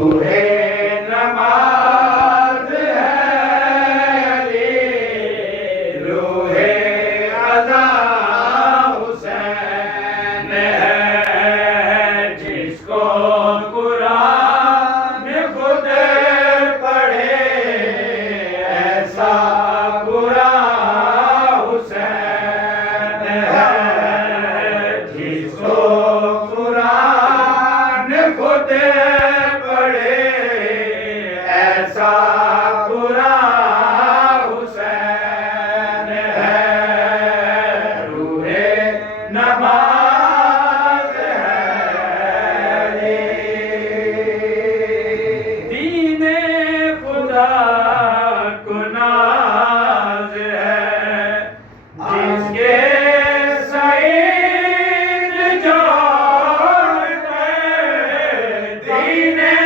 रूहे नमाज है अली, रूहे अज़ा हुसैन है, जिसको कुरान खुद पढ़े ऐसा बुरा हुसैन है, जिसको कुरान खुद ऐसा बुरा हुसैन है, रूहे नमाज है। दीने खुदा को नाज है, जिसके सईद जोड़ पे दीने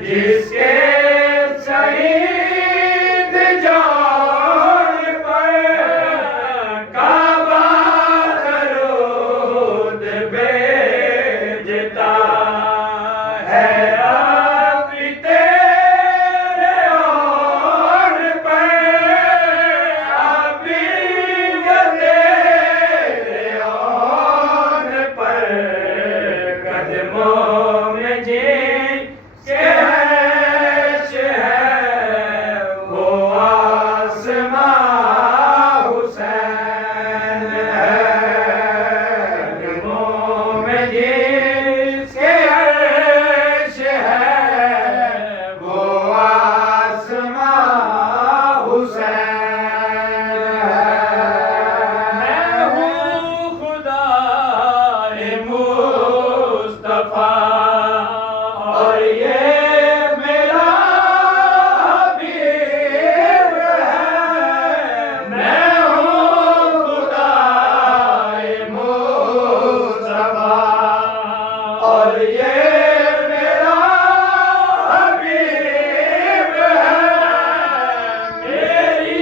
जिसके शहीद जोड़ पर काबा दरूद भेजता है, अपनी तेरे और पर अपनी तेरे और पर कदमों में जी और ये मेरा हबीब है, मेरी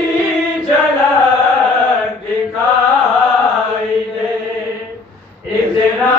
झलक दिखाई दे इतना